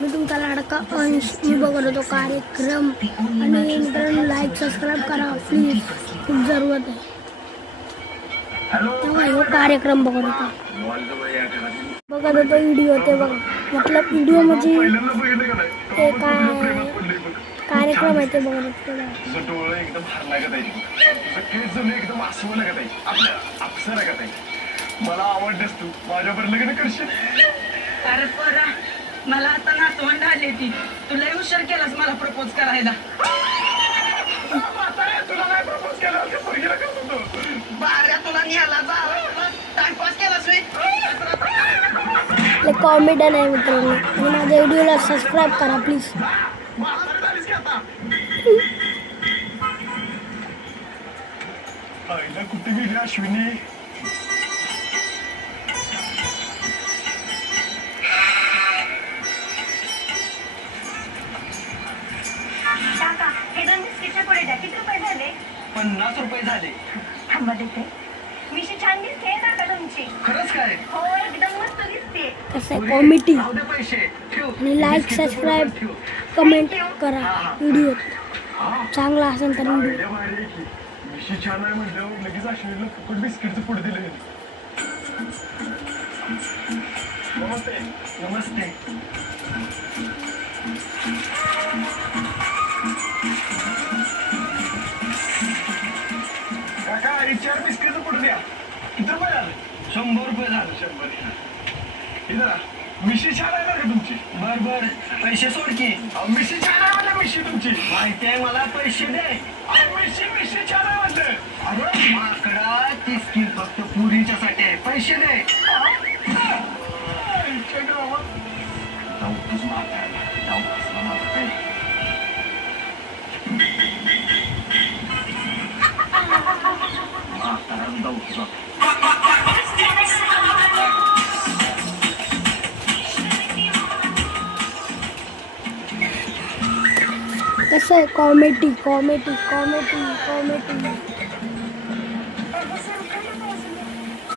मी तुमचा लाडका अंश. मी बघत होतो कार्यक्रम. आणि मित्रांनो लाईक सबस्क्राईब करा प्लीज, खूप जरूरत आहे. तेव्हा हो कार्यक्रम बघत होतो व्हिडिओ. ते बघ मतलब व्हिडिओ म्हणजे ते काय कार्यक्रम आहे ते बघत होतो. तुझं डोळं एकदम हरला का ताई, तुझं केस जणू एकदम अस्वलं का ताई, आपल्या अप्सरा का ताई. मला आवडतेस तू, माझ्यावर लग्न करशील? अरे पोरा, मला आता नातवंड आली ती. तुला हुशार केलास मला प्रपोज करायला. तुला नाही प्रपोज केला, त्या पोरगीला करत होतो. बाऱ्या तुला न्यायला जा टाइमपास केलास मी. कॉमेडियन आहे मित्रांनो. आणि माझ्या व्हिडिओला सबस्क्राईब करा प्लीज. आईला कुठे गेली अश्विनी? काका, हे 2 बिस्किटचे पुढे द्या. किती रुपये झाले? 50 रुपये झाले. थांबा देते. मिशी छान दिसते ना का तुमची? खरंच काय? हो, एकदम मस्त दिसते. कसं आहे कॉमेडी. राहू दे पैसे ठेव. आणि लाईक सबस्क्राईब कमेंट करा. व्हिडिओ चांगला असेल तर व्हिडिओ. आयडिया भारी आहे की. मिशी छान आहे म्हटल्यावर लगेच अश्विनीला फुकट बिस्किटचं पुढे दिलं. नमस्ते. नमस्ते. काका, 4 बिस्किटचं पुढे द्या. किती रुपये झालं? 100 रुपये झालं. 100. इधर मिशी छान आहे का तुमची? बर पैसे सोड की. मिशी छान आहे म्हणलं. मिशी तुमची माहिती आहे मला. पैसे दे. मिशी छान आहे म्हणलं. अरे माकडा, ती स्कीम फक्त पुरीच्यासाठी आहे. पैसे दे. कसं आहे कॉमेडी.